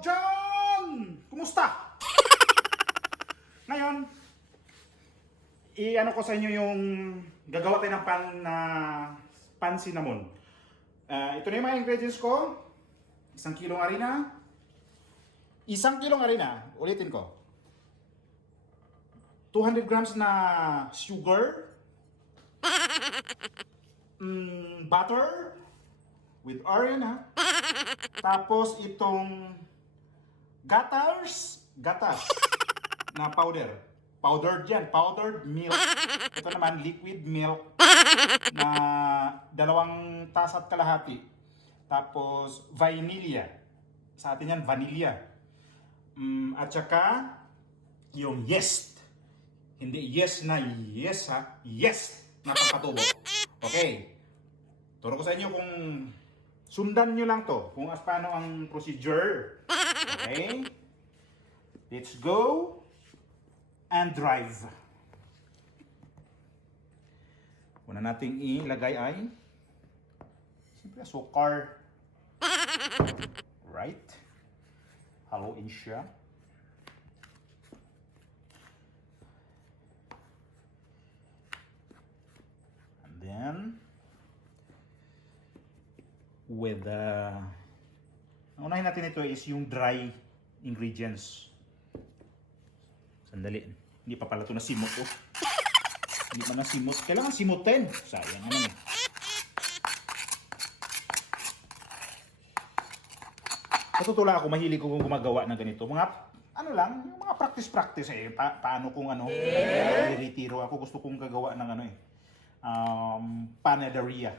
John! Kumusta? Ngayon, i-ano ko sa inyo yung gagawa tayo ng pan cinnamon. Ito na yung mga ingredients ko. 1 kilong harina. 1 kilong harina. Ulitin ko. 200 grams na sugar. Butter. With Oreo na. Tapos itong gatas na powder. Powdered yan. Powdered milk. Ito naman liquid milk na 2 tasa at kalahati. Tapos vanilla. Sa atin yan vanilla. At saka yung yeast. Hindi yes na yes ha. Yes na pagkatubo. Okay. Turo ko sa inyo kung sundan nyo lang to. Kung paano ang procedure. Okay. Let's go and drive. Una nating ilagay ay siyempre sukar. Right? Haluin siya. And then with ang unahin natin ito is yung dry ingredients. Sandali. Hindi pa pala ito nasimot oh. Hindi pa nasimot. Kailangan simutin. Sayang naman eh. Natutula ako, mahilig ko gumagawa ng ganito. Mga, ano lang, yung mga practice eh. Paano kung ano, retiro ako. Gusto kong gagawa ng ano eh. Panaderia.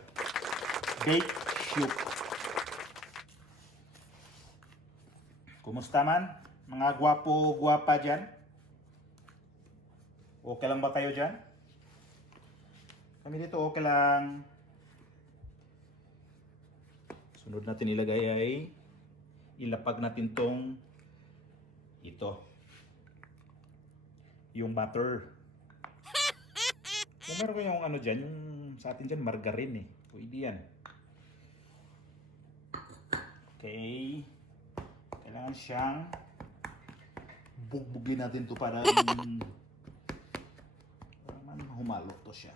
Baked soup. Kumusta man? Mga gwapo-gwapa dyan? Okay lang ba kayo dyan? Kami dito okay lang. Sunod natin ilagay ay ilapag natin tong ito. Yung butter. Kung meron kayong ano dyan, yung sa atin dyan margarine eh. Pwede yan. Okay. Kailangan siyang bugbugin natin to para humalok to siya.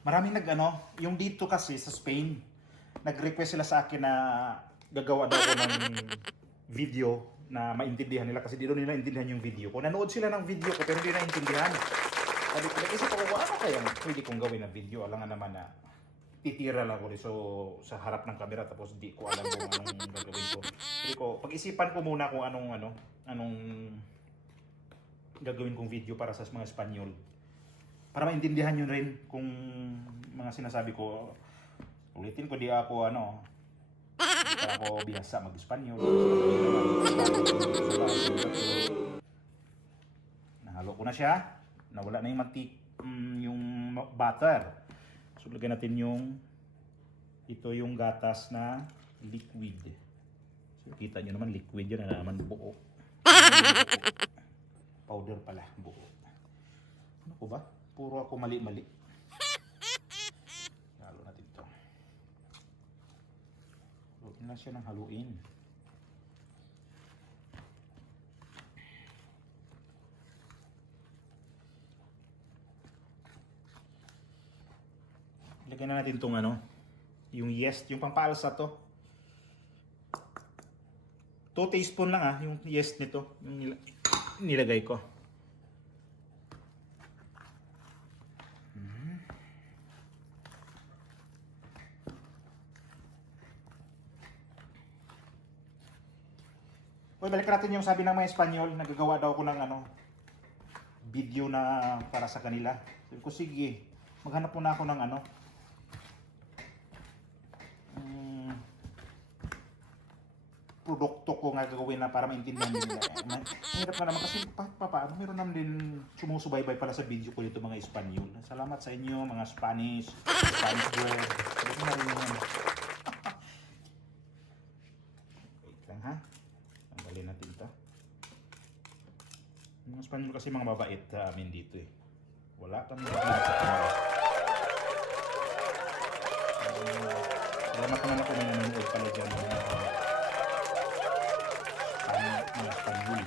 Maraming yung dito kasi sa Spain, nag-request sila sa akin na gagawa daw ako ng video na maintindihan nila kasi di doon nila intindihan yung video ko. Nanood sila ng video ko pero hindi na intindihan. Sabi ko, isip ko, ano kaya pwede kong gawin na video? Alam nga naman na titira lang ako sa harap ng camera tapos di ko alam kung anong gagawin ko. Sabi ko, pag-isipan ko muna kung anong gagawin kong video para sa mga Espanyol. Para maintindihan nyo rin kung mga sinasabi ko. Ulitin ko, di ako hindi ako bihasa mag-Espanyol. Nahalo ko na siya. Nawala na yung yung butter. So, lagyan natin ito yung gatas na liquid. So, kita nyo naman, liquid yun na naman buo. Powder pala, buo. Ano ko ba? Puro ako mali-mali. Halo natin ito. Haluin lang siya ng haluin. Lagyan na natin itong yung yeast, yung pampaalsa to. 2 teaspoon lang yung yeast nito, yung nilagay ko. Balik natin yung sabi ng mga Espanyol, nagagawa daw ako ng video na para sa kanila. Sabi ko, sige, maghanap muna ako ng produkto ko nga gagawin na para maintindihan nila. Mahirap na naman kasi paano meron naman din sumusubaybay pala sa video ko dito mga Espanyol. Salamat sa inyo mga Spanish bread. Sabi ko na rin yun. Wait lang ha. Tanggalin natin ito. Mga Espanyol kasi mga mabait sa amin dito eh. Wala kami nag-leave sa kanila. Salamat naman ako may nanonood pala dyan mga Spanyol.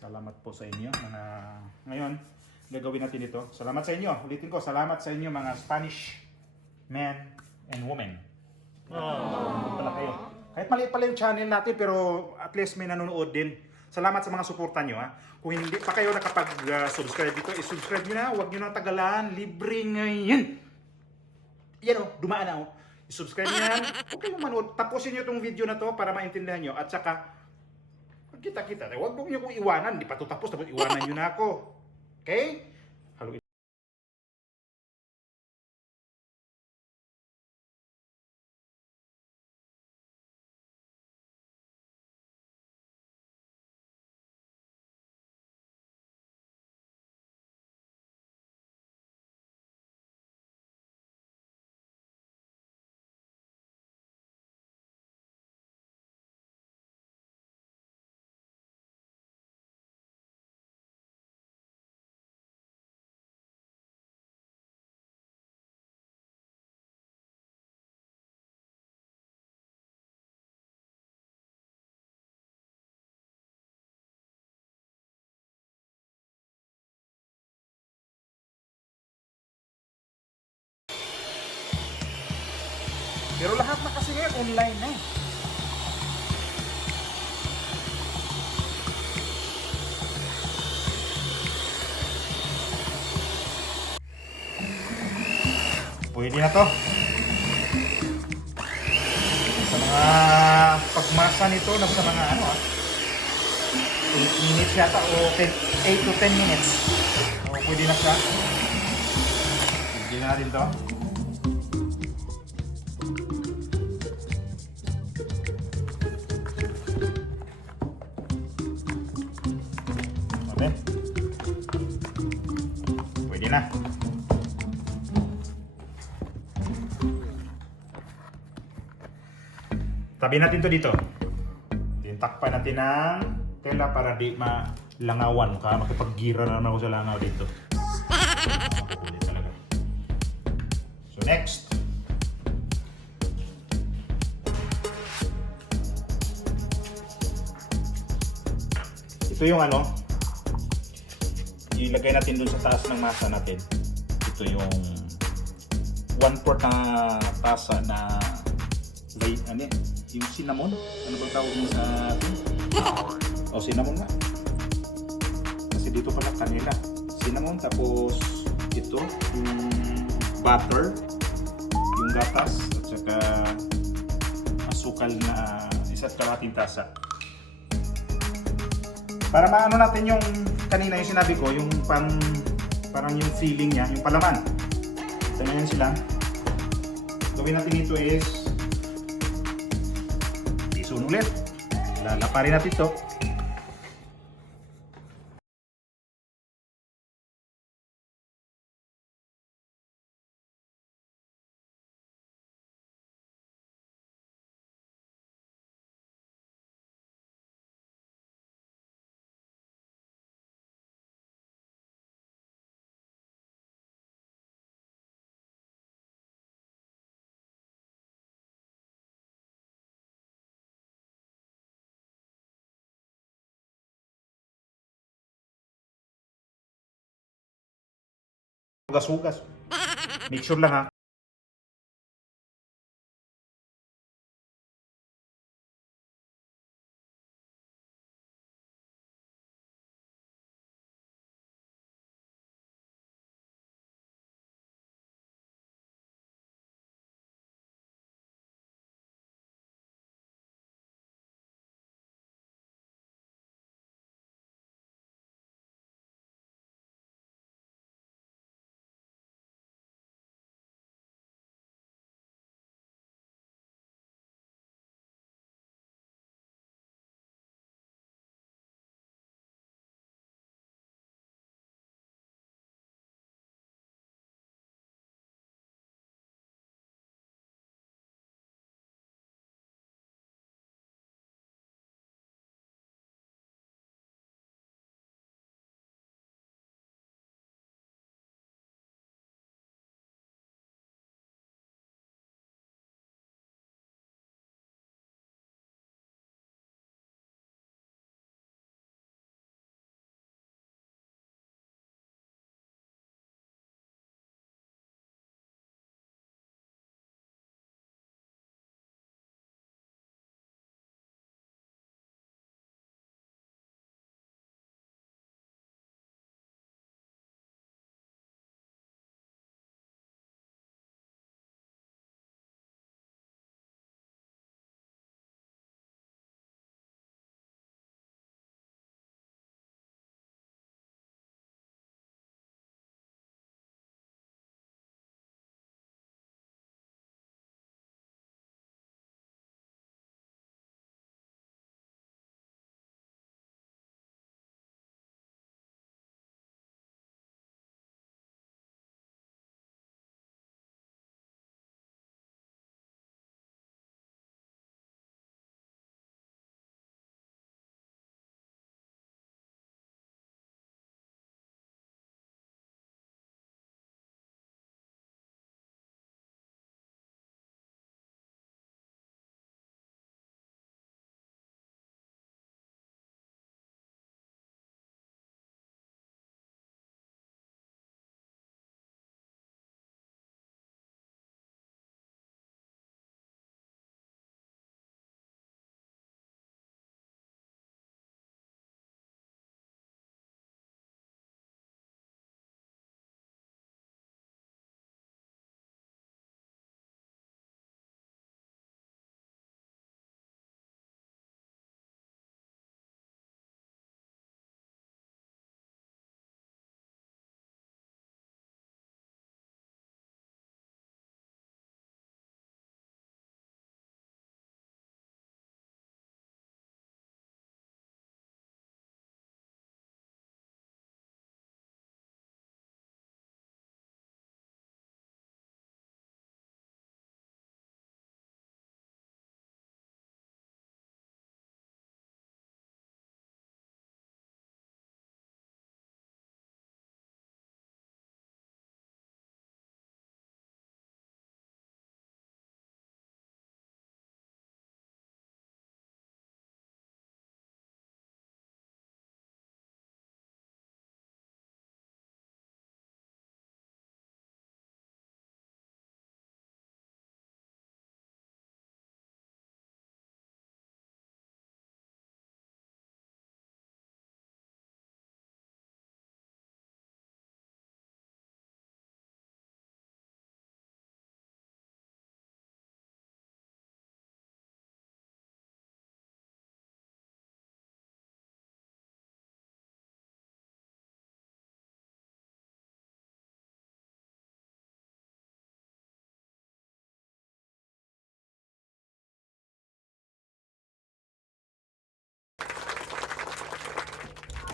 Salamat po sa inyo. Ngayon, gagawin natin ito. Salamat sa inyo. Ulitin ko, salamat sa inyo mga Spanish men and women. Pala kayo. Kahit maliit pala yung channel natin, pero at least may nanonood din. Salamat sa mga suporta nyo. Ha? Kung hindi pa kayo nakapag-subscribe dito, i-subscribe nyo na. Huwag nyo nang tagalan. Libre ngayon. Yan o, dumaan na o. I-subscribe nyo yan. Huwag kayong manood. Tapusin nyo itong video na to para maintindihan nyo. At saka, kita-kita. Huwag nyo kong iwanan. Hindi pa ito tapos. Tapos iwanan nyo na ako. Okay? Halo. Pero lahat na kasi ngayon online na eh. Pwede na to. Sa mga pagmasa nito, sa mga 8 minutes yata o 8 to 10 minutes. O, pwede na siya. Pwede na rin to. Okay. Pwede na. Tabi natin to dito. Takpan natin ng tela para di malangawan ka. Makipag-gira na naman ako sa langaw dito. Makukulit talaga. So next. Ito yung ilagay natin dun sa taas ng masa natin. Ito yung 1/4 na tasa na yung cinnamon. Ano ba tawag mo sa atin? O cinnamon nga. Kasi dito pala kanila. Cinnamon, tapos ito, yung butter, yung gatas, at saka asukal na 1/2 tasa. Para maano natin yung kanina yung sinabi ko, yung parang yung feeling niya, yung palaman. Ganyan sila. Gawin natin ito is isun ulit. Lalaparin natin ito. Hugas-hugas. Make sure lang ha.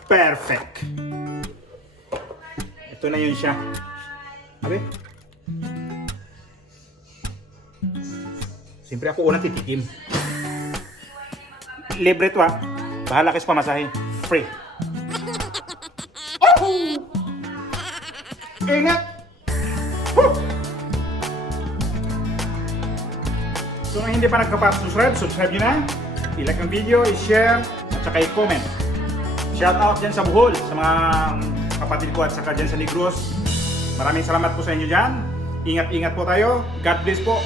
Perfect. Ito na yun siya. Abi? Siyempre ako unang titikim. Libre to ha. Bahala kayo sa pamasahe. Free. Oh! Ingat! Woo! So kung hindi pa nagka-subscribe, subscribe nyo na. I-like ang video, i-share, at saka i-comment. Shout out dyan sa Bohol, sa mga kapatid ko at saka dyan sa Negros. Maraming salamat po sa inyo dyan. Ingat-ingat po tayo. God bless po.